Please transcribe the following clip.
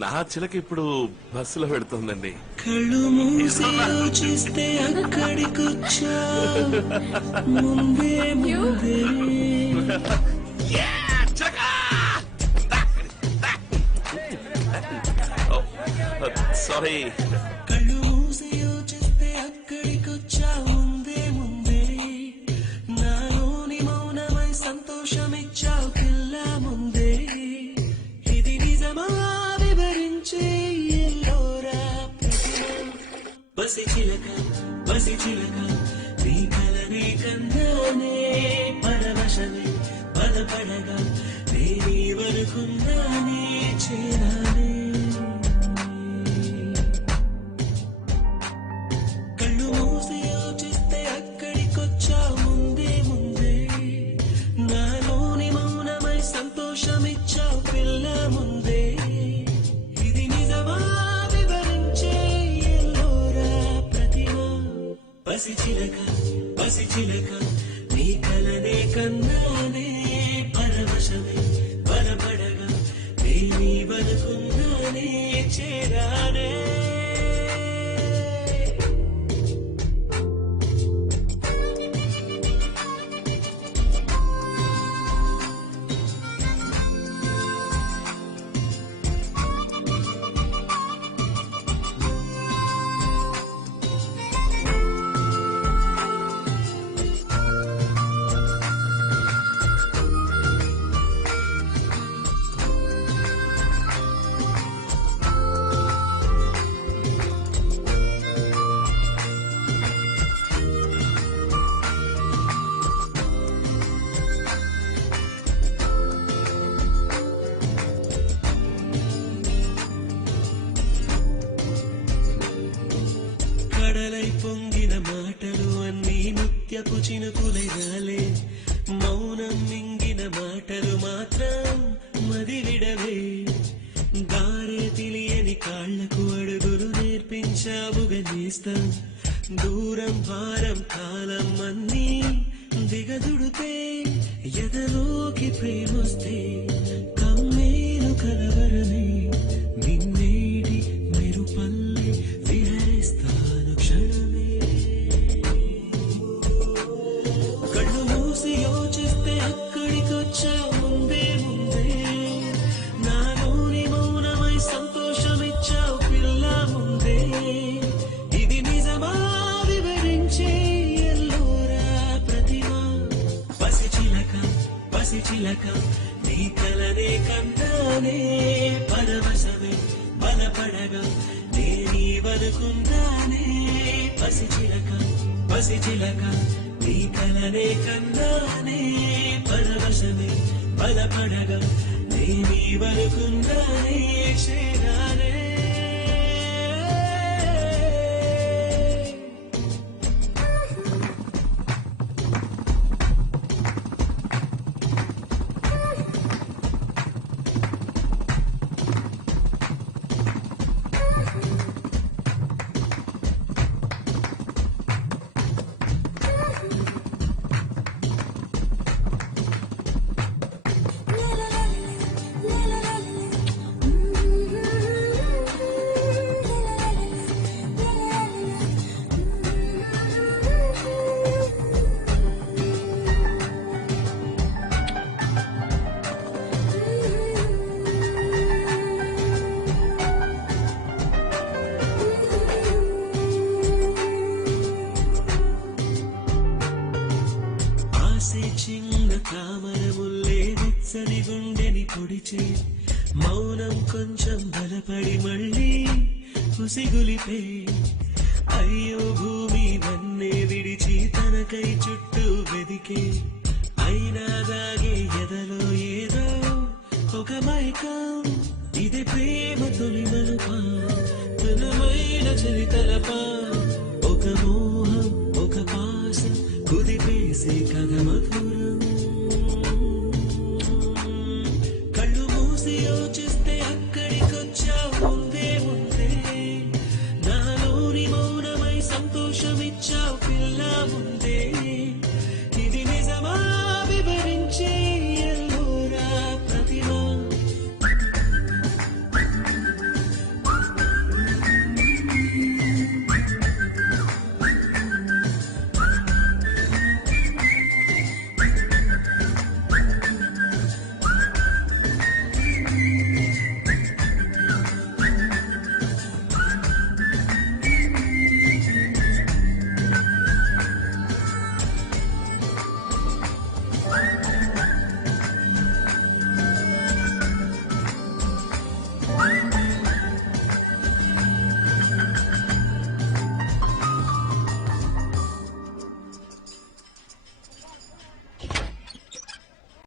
నా చిలక ఇప్పుడు బస్సులో పెడుతుందండి. కళ్ళు మూసి ఆలోచిస్తే అక్కడికొచ్చా ముందే ముందే సారీ. కళ్ళు మూసి యోచిస్తే అక్కడికొచ్చా ముందే ముందే నాలోని మౌనమై సంతోషమిచ్చావు పిల్ల ముందే ఇది నిజమా వివరించే ఎల్లోరా బసి చిలక నీ కలనే కన్నానే పరవశమే పదపడగా నేనీ వరకున్నానే చేరానే కళ్ళు మూసి యోచిస్తే అక్కడికొచ్చా ముందే ముందే నాలోని మౌనమై సంతోషమిచ్చావు పిల్ల ముందే ఇది నిజమా వివరించే ఎల్లోరా ప్రతిమా పసి చిలక నీ కలనే కన్నానే పరవశమే బలపడగా నేనీ వరకున్నానే చేరానే కడలై పొంగిన మాటలు అన్నీ నిత్యపు చినుకులై రాలే మౌనం మింగిన మాటలు మాత్రం మదిలిడవే దారే తెలియని కాళ్లకు అడుగులు నేర్పించావుగా నేస్తం దూరం భారం కాలం అన్నీ దిగదుడితే ఎదలోకి ప్రేమొస్తే కమ్మేలు కలవరమే నిన్నేటి మెరుపల్లి విహరిస్తాను క్షణమే కళ్ళు మూసి యోచిస్తే అక్కడికొచ్చా ముందే ముందే నాలోని మౌనమై సంతోషమిచ్చావు పిల్ల ముందే ఇది నిజమా వివరించే ఎల్లోరా ప్రతిమా పసి చిలక నీ కలనే కన్నానే పరవశమే బలపడగా నేనీ వరకుందానే పసి చిలక నీ కలనే కన్నానే పరవశమే బలపడగా నేనీ వరకుందానే చేరానే చిన్న తామరముల్లే వెచ్చని గుండెని పొడిచే మౌనం కొంచెం బలపడి మళ్ళీ కుసిగులిపే అయ్యో భూమి నన్నే విడిచి తనకై చుట్టూ వెదికే అయినా దాగే ఎదలో ఏదో ఒక మైకం ఇది ప్రేమ తొలి మలుపా తనమైన చలి తలపా ఒక మోహం ఒక పాశం కుదిపేసే కథ మధురం